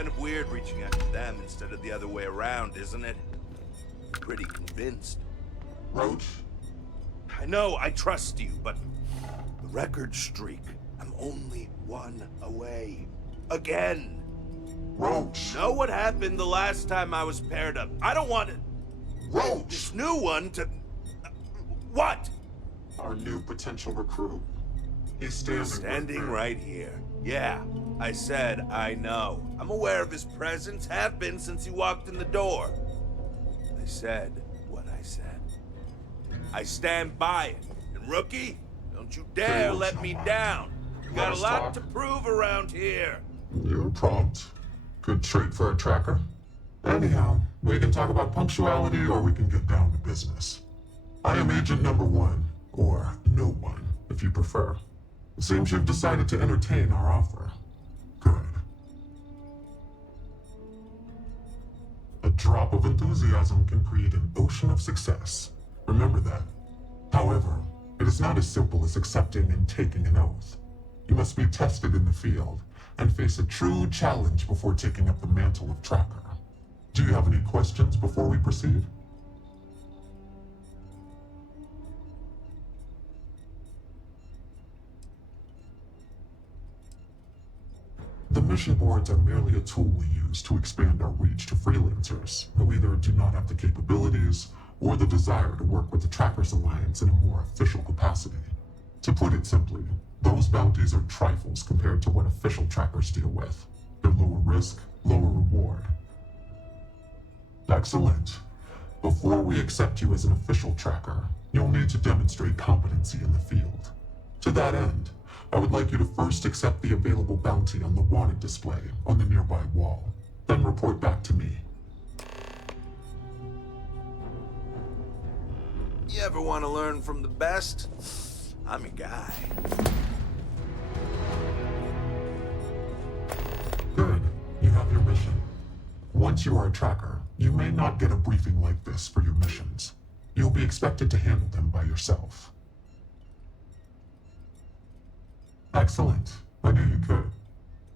kind of weird reaching out to them instead of the other way around, isn't it? Pretty convinced. Roach? I know I trust you, but the record streak, I'm only one away. Again. Roach! Know what happened the last time I was paired up? I don't want it. Roach! This new one to... What? Our new potential recruit. He's Standing right here. Yeah, I said I know. I'm aware of his presence, have been since he walked in the door. I said what I said. I stand by it. And rookie, don't you dare let me down. You got a lot to prove around here. You're prompt. Good trait for a tracker. Anyhow, we can talk about punctuality or we can get down to business. I am Agent Number 1, or No One, if you prefer. It seems you've decided to entertain our offer. Good. A drop of enthusiasm can create an ocean of success. Remember that. However, it is not as simple as accepting and taking an oath. You must be tested in the field and face a true challenge before taking up the mantle of tracker. Do you have any questions before we proceed? The mission boards are merely a tool we use to expand our reach to freelancers who either do not have the capabilities or the desire to work with the Trackers Alliance in a more official capacity. To put it simply, those bounties are trifles compared to what official trackers deal with. They're lower risk, lower reward. Excellent. Before we accept you as an official tracker, you'll need to demonstrate competency in the field. To that end, I would like you to first accept the available bounty on the wanted display on the nearby wall, then report back to me. You ever want to learn from the best? I'm your guy. Good. You have your mission. Once you are a tracker, you may not get a briefing like this for your missions. You'll be expected to handle them by yourself. Excellent. I knew you could.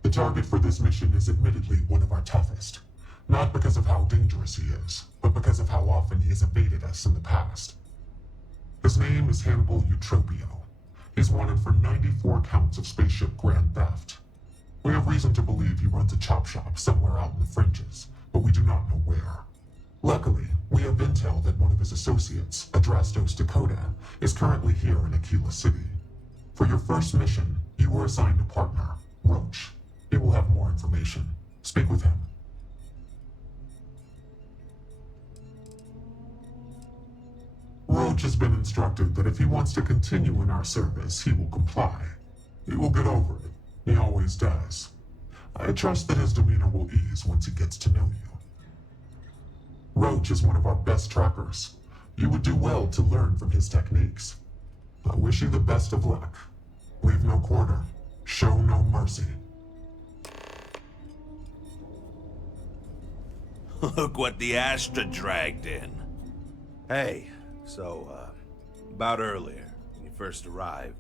The target for this mission is admittedly one of our toughest. Not because of how dangerous he is, but because of how often he has evaded us in the past. His name is Hannibal Eutropio. He's wanted for 94 counts of spaceship grand theft. We have reason to believe he runs a chop shop somewhere out in the fringes, but we do not know where. Luckily, we have intel that one of his associates, Adrastos Dakota, is currently here in Aquila City. For your first mission, you were assigned a partner, Roach. He will have more information. Speak with him. Roach has been instructed that if he wants to continue in our service, he will comply. He will get over it. He always does. I trust that his demeanor will ease once he gets to know you. Roach is one of our best trackers. You would do well to learn from his techniques. I wish you the best of luck. Leave no quarter. Show no mercy. Look what the Astra dragged in. Hey, so, about earlier, when you first arrived.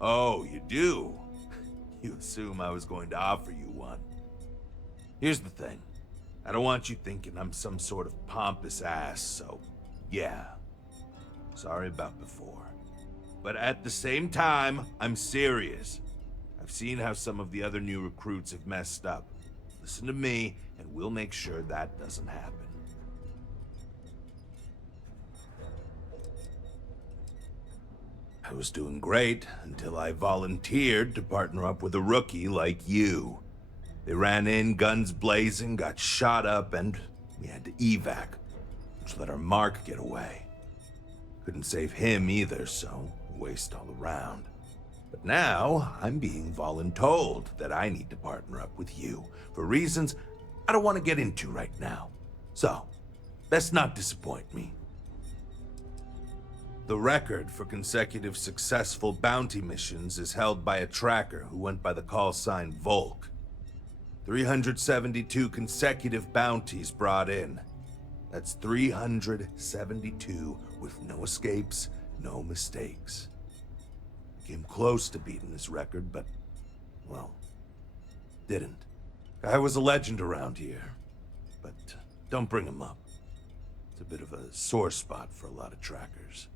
Oh, you do? You assume I was going to offer you one. Here's the thing. I don't want you thinking I'm some sort of pompous ass, so, yeah. Sorry about before. But at the same time, I'm serious. I've seen how some of the other new recruits have messed up. Listen to me, and we'll make sure that doesn't happen. I was doing great until I volunteered to partner up with a rookie like you. They ran in, guns blazing, got shot up, and we had to evac, which let our mark get away. Couldn't save him either, so waste all around. But now, I'm being voluntold that I need to partner up with you, for reasons I don't want to get into right now. So, best not disappoint me. The record for consecutive successful bounty missions is held by a tracker who went by the call sign Volk. 372 consecutive bounties brought in. That's 372 with no escapes, no mistakes. I came close to beating this record, but well, didn't. Guy was a legend around here, but don't bring him up. It's a bit of a sore spot for a lot of trackers.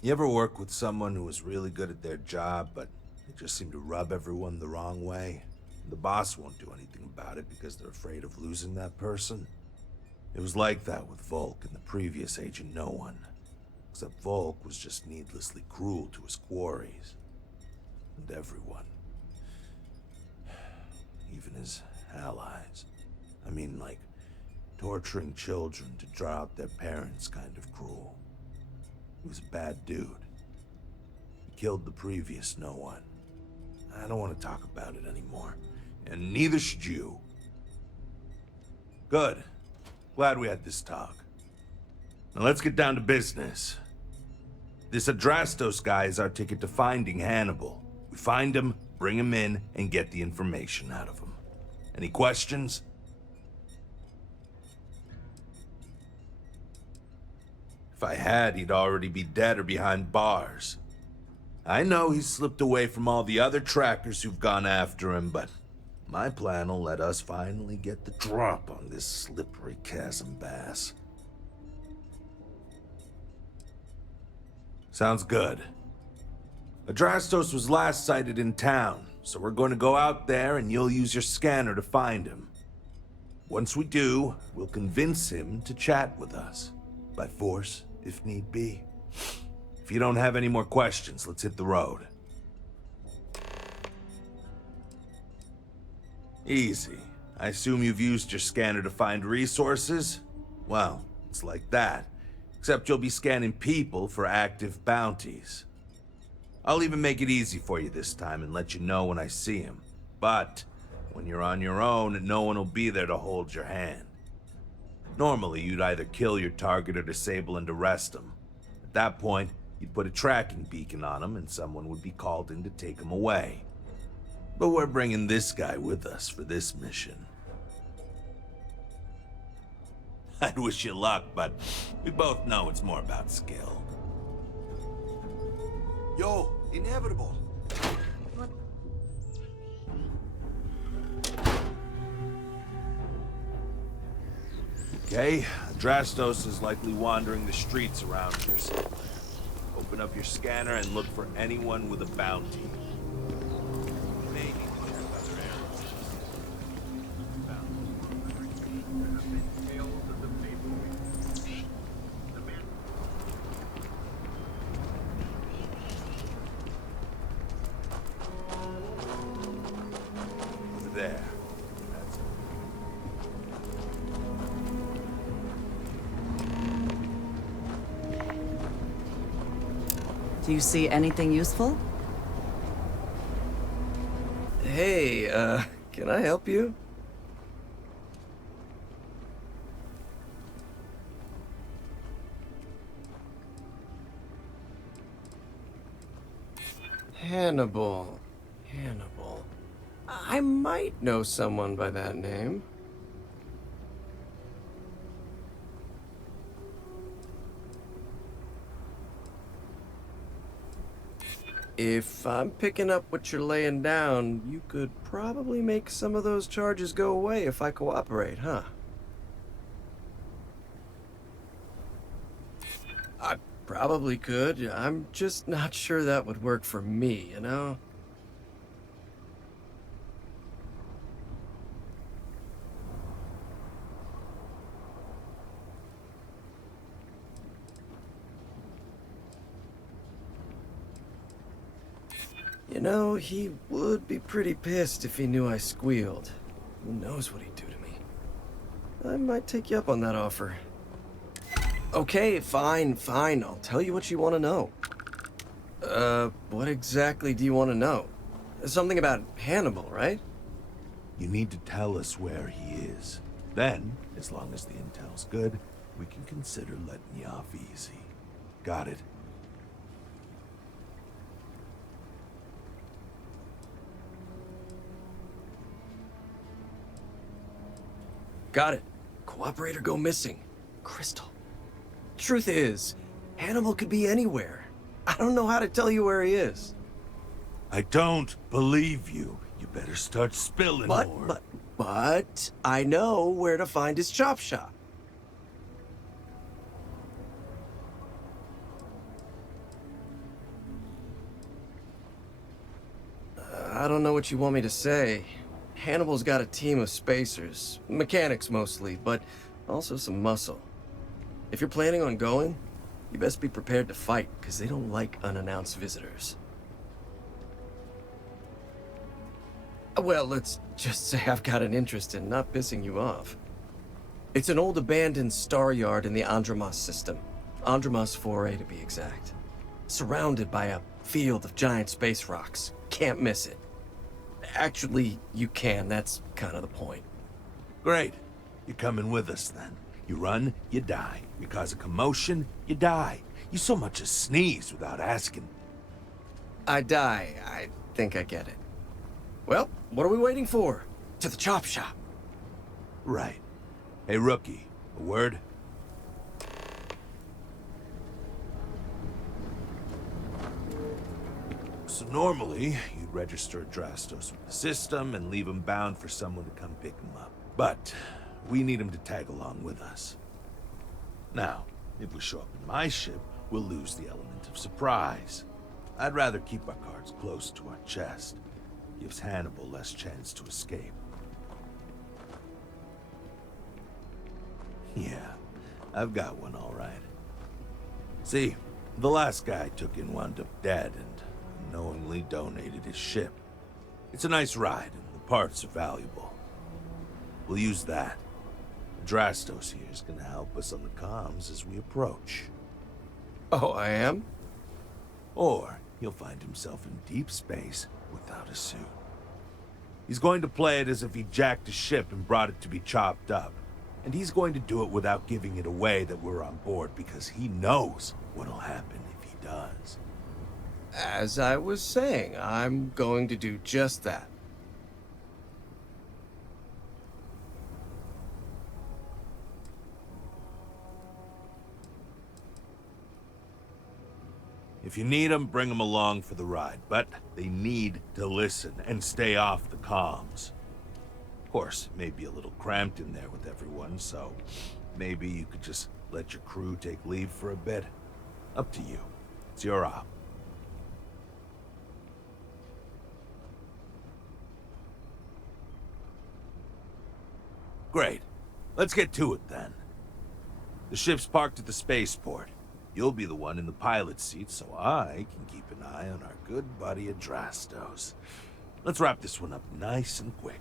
You ever work with someone who was really good at their job, but they just seem to rub everyone the wrong way? The boss won't do anything about it because they're afraid of losing that person. It was like that with Volk and the previous Agent No One. Except Volk was just needlessly cruel to his quarries. And everyone. Even his allies. I mean, like, torturing children to draw out their parents kind of cruel. He was a bad dude. He killed the previous No One. I don't want to talk about it anymore. And neither should you. Good. Glad we had this talk. Now let's get down to business. This Adrastos guy is our ticket to finding Hannibal. We find him, bring him in, and get the information out of him. Any questions? If I had, he'd already be dead or behind bars. I know he's slipped away from all the other trackers who've gone after him, but my plan will let us finally get the drop on this slippery chasm bass. Sounds good. Adrastos was last sighted in town, so we're going to go out there and you'll use your scanner to find him. Once we do, we'll convince him to chat with us. By force, if need be. If you don't have any more questions, let's hit the road. Easy. I assume you've used your scanner to find resources? Well, it's like that. Except you'll be scanning people for active bounties. I'll even make it easy for you this time and let you know when I see him. But when you're on your own, no one will be there to hold your hand. Normally, you'd either kill your target or disable and arrest him. At that point, you'd put a tracking beacon on him and someone would be called in to take him away. But we're bringing this guy with us for this mission. I'd wish you luck, but we both know it's more about skill. Yo, inevitable. What? Okay, Adrastos is likely wandering the streets around here somewhere. Open up your scanner and look for anyone with a bounty. Maybe check other areas. Over there. That's it. Do you see anything useful? Hey, can I help you? Hannibal. Hannibal. I might know someone by that name. If I'm picking up what you're laying down, you could probably make some of those charges go away if I cooperate, huh? I probably could. I'm just not sure that would work for me, you know? You know, he would be pretty pissed if he knew I squealed. Who knows what he'd do to me? I might take you up on that offer. Okay, fine. I'll tell you what you want to know. What exactly do you want to know? Something about Hannibal, right? You need to tell us where he is. Then, as long as the intel's good, we can consider letting you off easy. Got it? Got it. Cooperate or go missing. Crystal. Truth is, Hannibal could be anywhere. I don't know how to tell you where he is. I don't believe you. You better start spilling more. But I know where to find his chop shop. I don't know what you want me to say. Hannibal's got a team of spacers, mechanics mostly, but also some muscle. If you're planning on going, you best be prepared to fight, because they don't like unannounced visitors. Well, let's just say I've got an interest in not pissing you off. It's an old abandoned star yard in the Andromos system. Andromos 4A to be exact. Surrounded by a field of giant space rocks. Can't miss it. Actually, you can. That's kind of the point. Great. You're coming with us then. You run, you die. You cause a commotion, you die. You so much as sneeze without asking. I die. I think I get it. Well, what are we waiting for? To the chop shop. Right. Hey, rookie, a word? So normally, you'd register Drastos with the system and leave him bound for someone to come pick him up. But we need him to tag along with us. Now, if we show up in my ship, we'll lose the element of surprise. I'd rather keep our cards close to our chest. Gives Hannibal less chance to escape. Yeah, I've got one all right. See, the last guy I took in wound up dead and unknowingly donated his ship. It's a nice ride, and the parts are valuable. We'll use that. Drastos here is gonna help us on the comms as we approach. Oh, I am? Or he'll find himself in deep space without a suit. He's going to play it as if he jacked a ship and brought it to be chopped up. And he's going to do it without giving it away that we're on board because he knows what'll happen if he does. As I was saying, I'm going to do just that. If you need them, bring them along for the ride, but they need to listen and stay off the comms. Of course, it may be a little cramped in there with everyone, so maybe you could just let your crew take leave for a bit. Up to you. It's your op. Great. Let's get to it then. The ship's parked at the spaceport. You'll be the one in the pilot's seat, so I can keep an eye on our good buddy Adrastos. Let's wrap this one up nice and quick.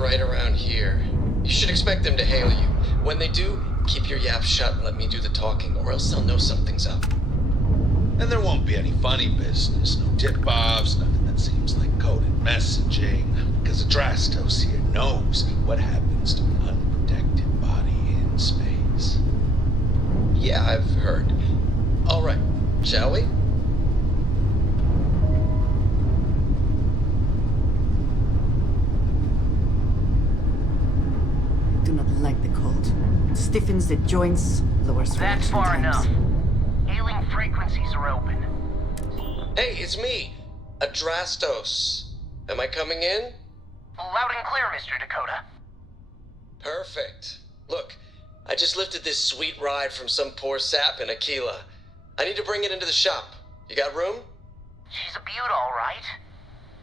right around here. You should expect them to hail you. When they do, keep your yap shut and let me do the talking, or else they'll know something's up. And there won't be any funny business, no tip-offs, nothing that seems like coded messaging, because Adrastos here knows what happens to an unprotected body in space. Yeah, I've heard. All right, shall we? Do not like the cold. Stiffens the joints, lowers That's reaction far times. enough. Hailing frequencies are open. Hey, it's me, Adrastos. Am I coming in? Loud and clear, Mr. Dakota. Perfect. Look, I just lifted this sweet ride from some poor sap in Aquila. I need to bring it into the shop. You got room? She's a beaut, all right.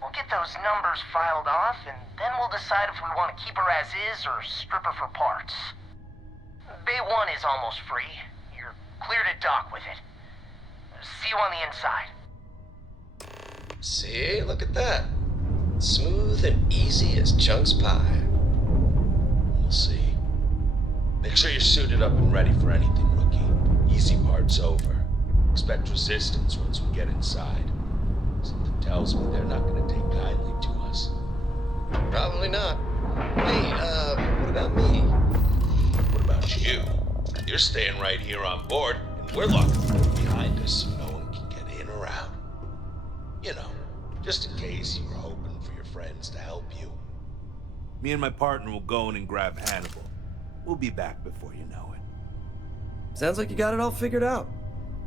We'll get those numbers filed off, and then we'll decide if we want to keep her as is or strip her for parts. Bay 1 is almost free. You're clear to dock with it. See you on the inside. See, look at that. Smooth and easy as Chunk's pie. We'll see. Make sure you're suited up and ready for anything, rookie. Easy part's over. Expect resistance once we get inside. Something tells me they're not gonna take kindly to us. Probably not. Hey, what about me? What about you? You're staying right here on board, and we're locking the door behind us so no one can get in or out. You know, just in case you were hoping for your friends to help you. Me and my partner will go in and grab Hannibal. We'll be back before you know it. Sounds like you got it all figured out.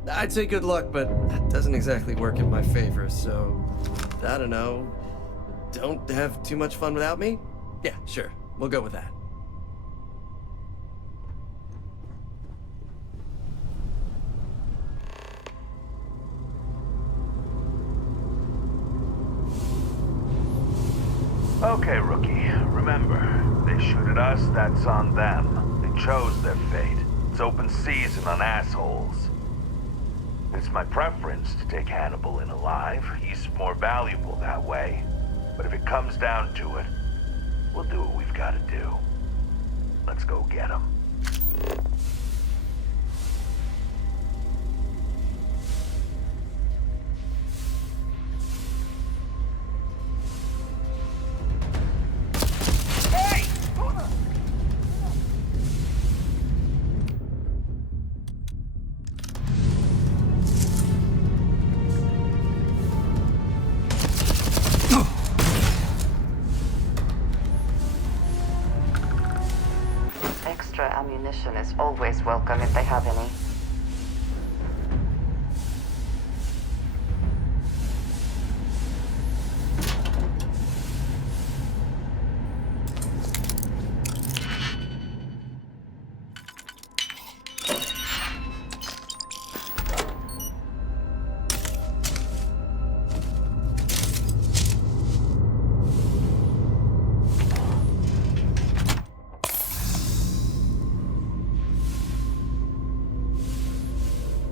I'd say good luck, but that doesn't exactly work in my favor, so I don't know. Don't have too much fun without me? Yeah, sure. We'll go with that. Okay, rookie. Remember, they shoot at us, that's on them. They chose their fate. It's open season on assholes. It's my preference to take Hannibal in alive. He's more valuable that way. But if it comes down to it, we'll do what we've got to do. Let's go get him. Extra ammunition is always welcome if they have any.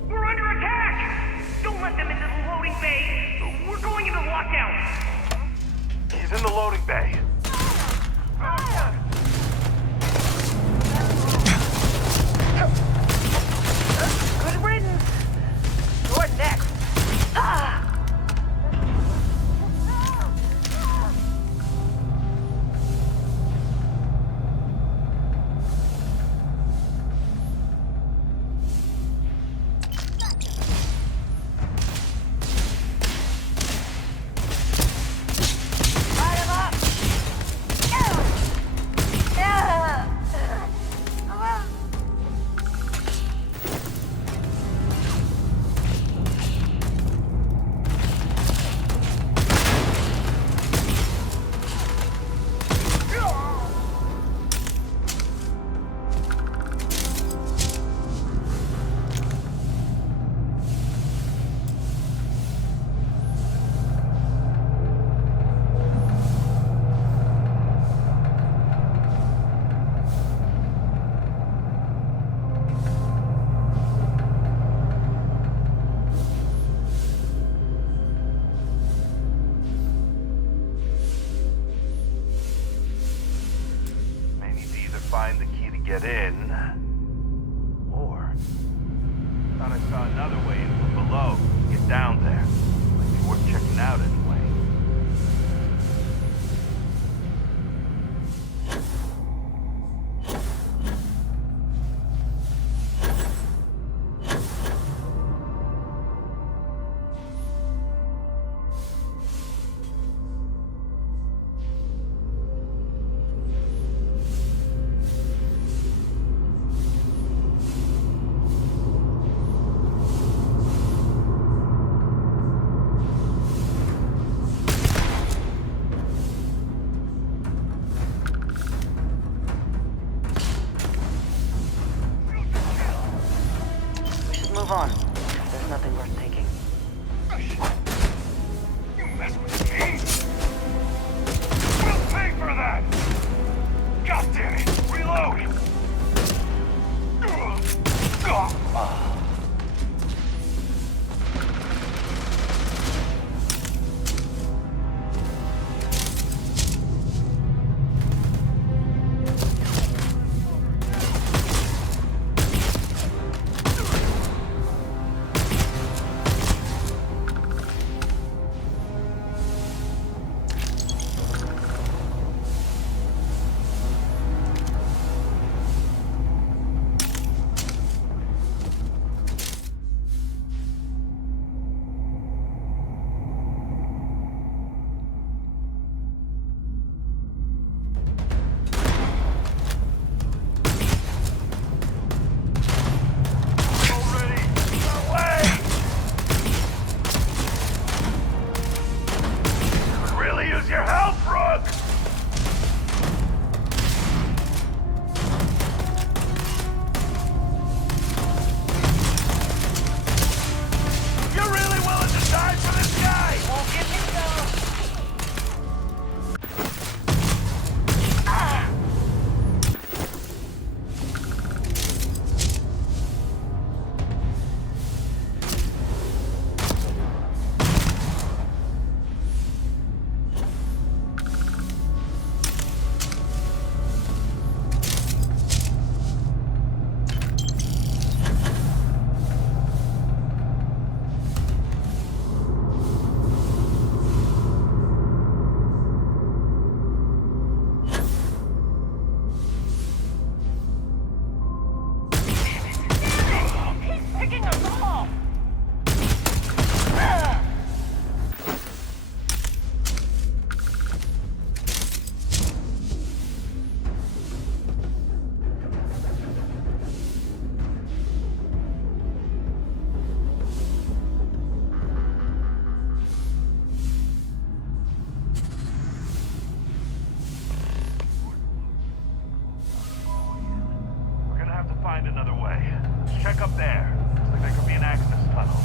We're under attack! Don't let them into the loading bay. We're going into lockdown. He's in the loading bay. Good riddance. You're next. Light him up! move on. There's nothing worth taking. You mess with me? We'll pay for that! God damn it! Reload! Find another way. Check up there. Looks like there could be an access tunnel.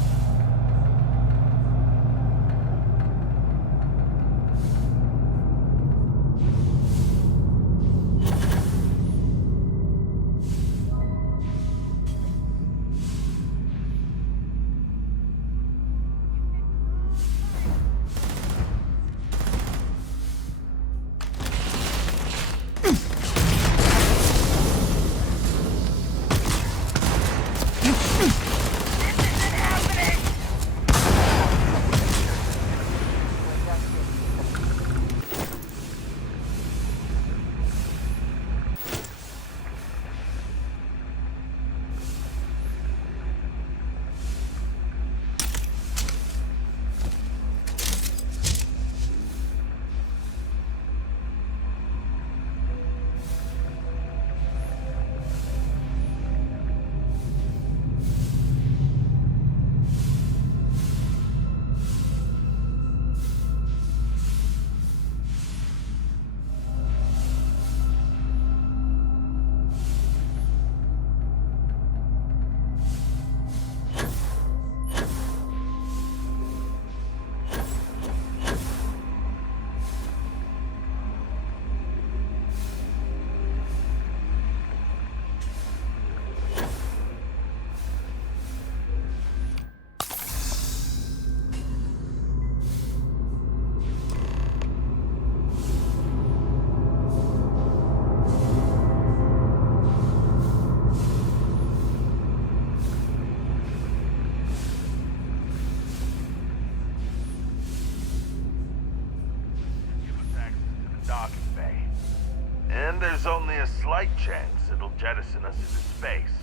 There's only a slight chance it'll jettison us into space.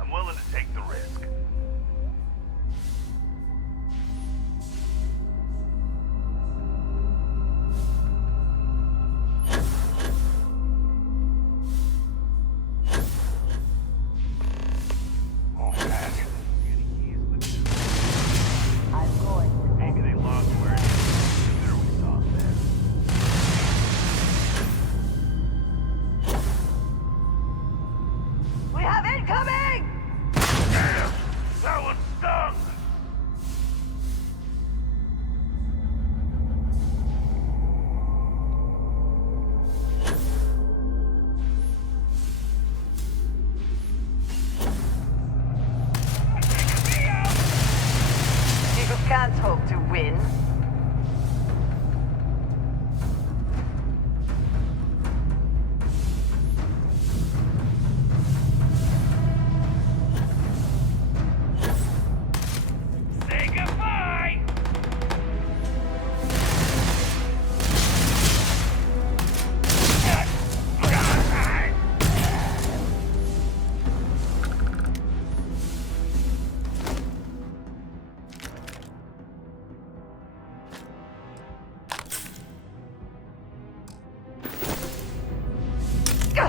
I'm willing to take the risk. Maybe they lost where consider we saw them there. We have incoming! win? Say goodbye!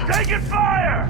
Taking fire!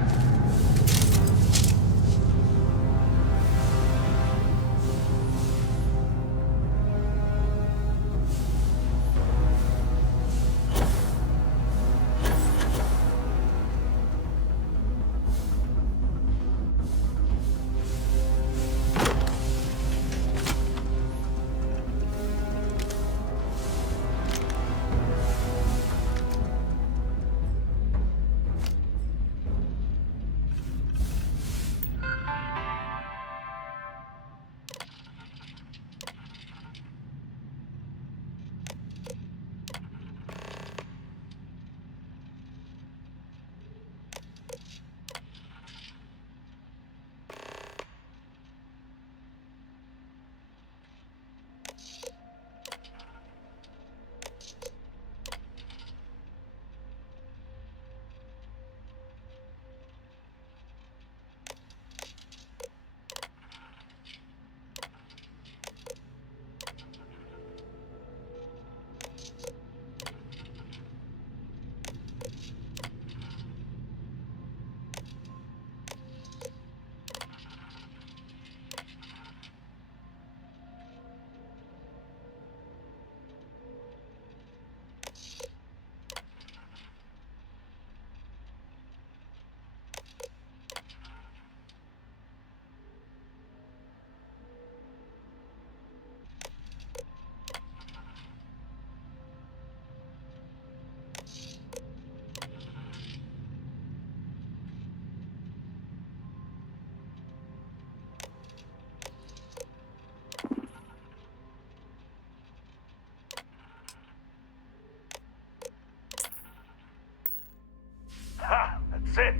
Ha! That's it.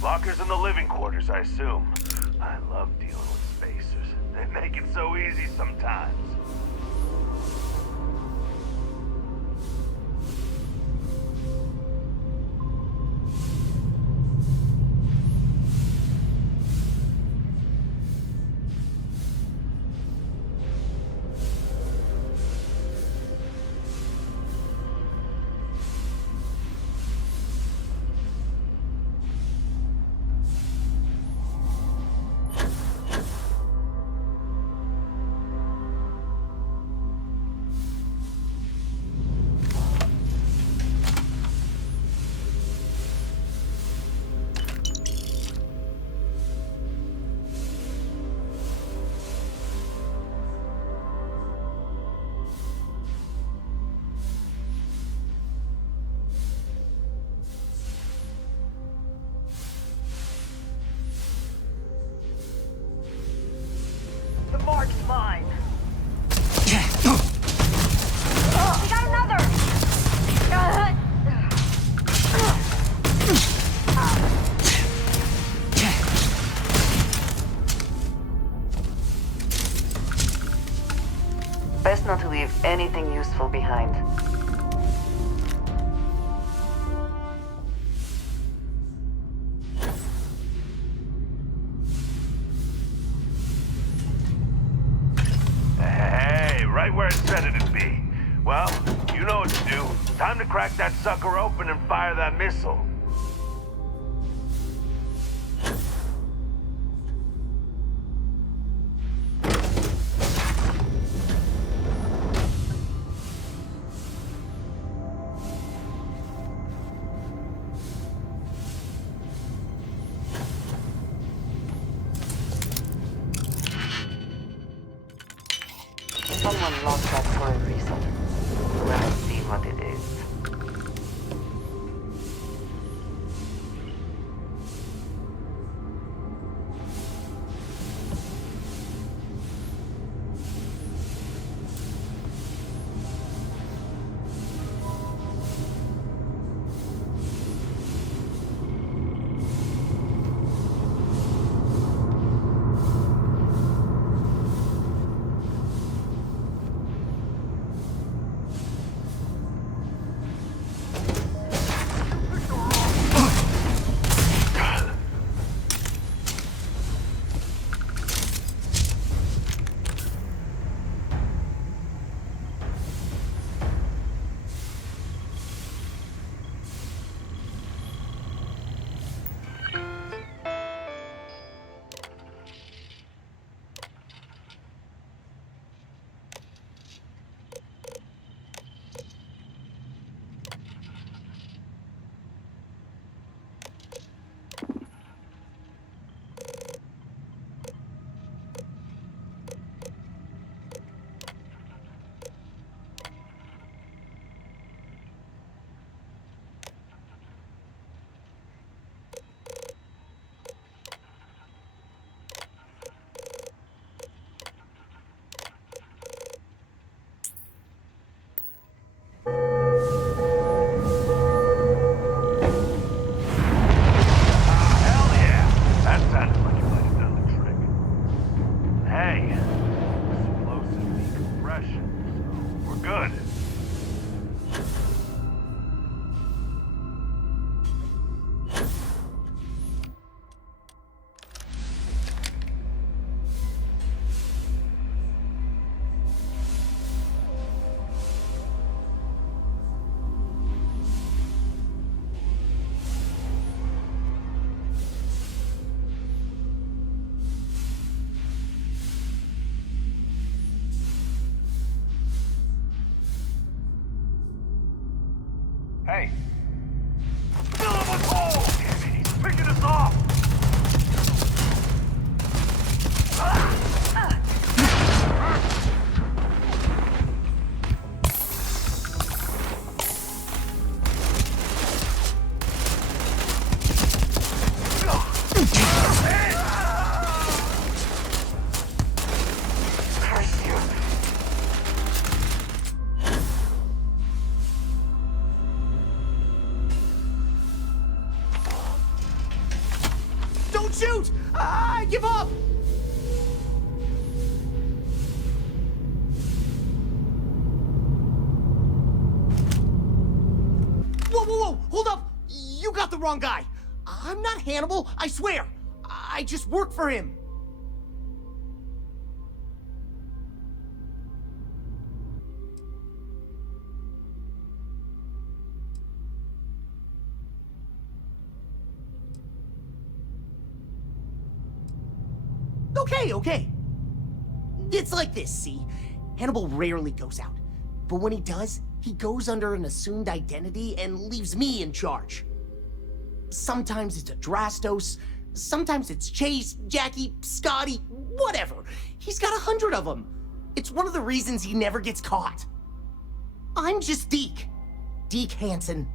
Lockers in the living quarters, I assume. I love dealing with spacers. They make it so easy sometimes. The mark's mine. We got another! Best not to leave anything useful behind. Hey, right where I said it'd be. Well, you know what to do. Time to crack that sucker open and fire that missile. Someone lost that for a reason. Let's see what it is. Hey, explosive decompression, so we're good. Hey! Fill him with holes! He's picking us off! Don't shoot! I give up! Whoa, whoa, whoa! Hold up! You got the wrong guy! I'm not Hannibal, I swear! I just work for him! Okay. It's like this, see? Hannibal rarely goes out. But when he does, he goes under an assumed identity and leaves me in charge. Sometimes it's a Drastos, sometimes it's Chase, Jackie, Scotty, whatever. He's got 100 of them. It's one of the reasons he never gets caught. I'm just Deke. Deke Hansen.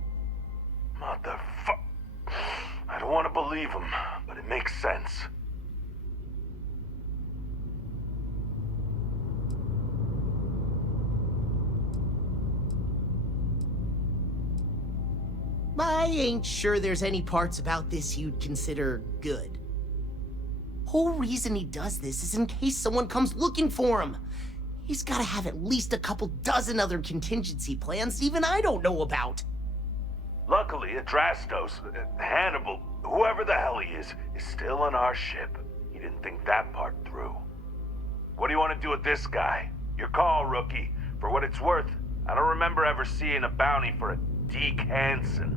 Motherfuck. I don't want to believe him, but it makes sense. I ain't sure there's any parts about this you'd consider good. Whole reason he does this is in case someone comes looking for him. He's gotta have at least a couple dozen other contingency plans even I don't know about. Luckily, Adrastos, Hannibal, whoever the hell he is still on our ship. He didn't think that part through. What do you want to do with this guy? Your call, rookie. For what it's worth, I don't remember ever seeing a bounty for a Deke Hansen.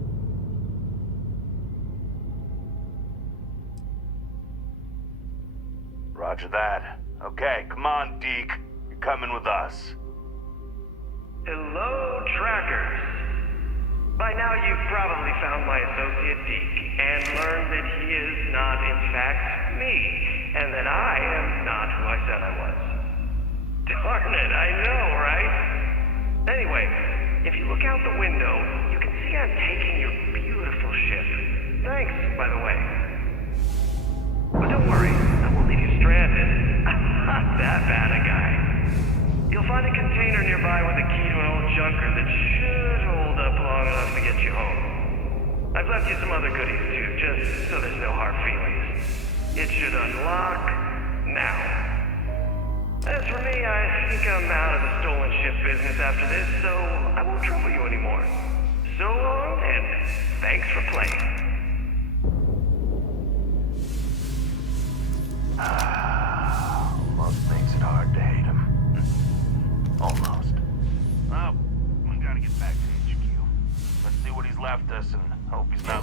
Roger that. Okay, come on, Deke. You're coming with us. Hello, trackers. By now you've probably found my associate Deke and learned that he is not in fact me, and that I am not who I said I was. Darn it, I know, right? Anyway, if you look out the window, you can see I'm taking your beautiful ship. Thanks, by the way. But don't worry, I won't leave you stranded. I'm not that bad a guy. You'll find a container nearby with a key to an old junker that should hold up long enough to get you home. I've left you some other goodies too, just so there's no hard feelings. It should unlock now. As for me, I think I'm out of the stolen ship business after this, so I won't trouble you anymore. So long, and thanks for playing. Almost makes it hard to hate him. Almost. Well, we gotta get back to HQ. Let's see what he's left us and hope he's not...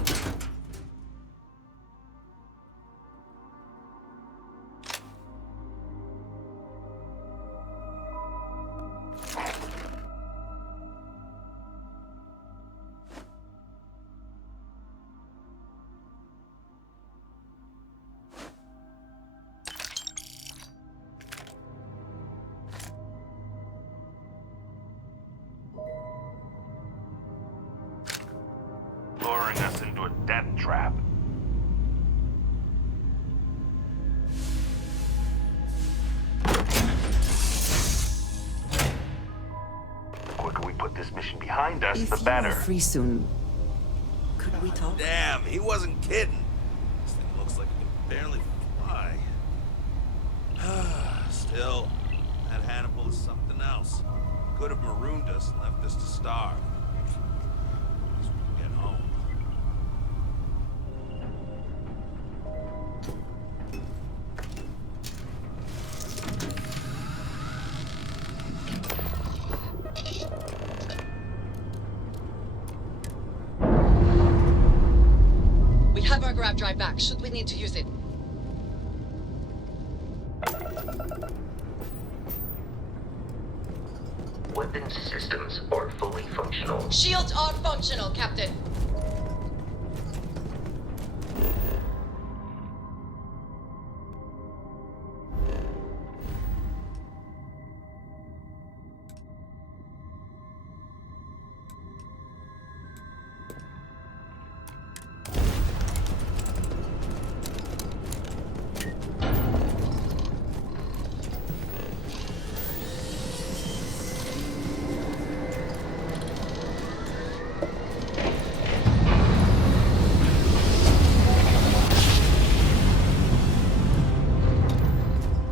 luring us into a death trap. The quicker we put this mission behind us, If the you better. are free soon, could we talk? Damn, he wasn't kidding. This thing looks like it can barely fly. could have marooned us and left us to starve. At least we can get home. We have our grab drive back, should we need to use it. Weapons systems are fully functional. Shields are functional, Captain.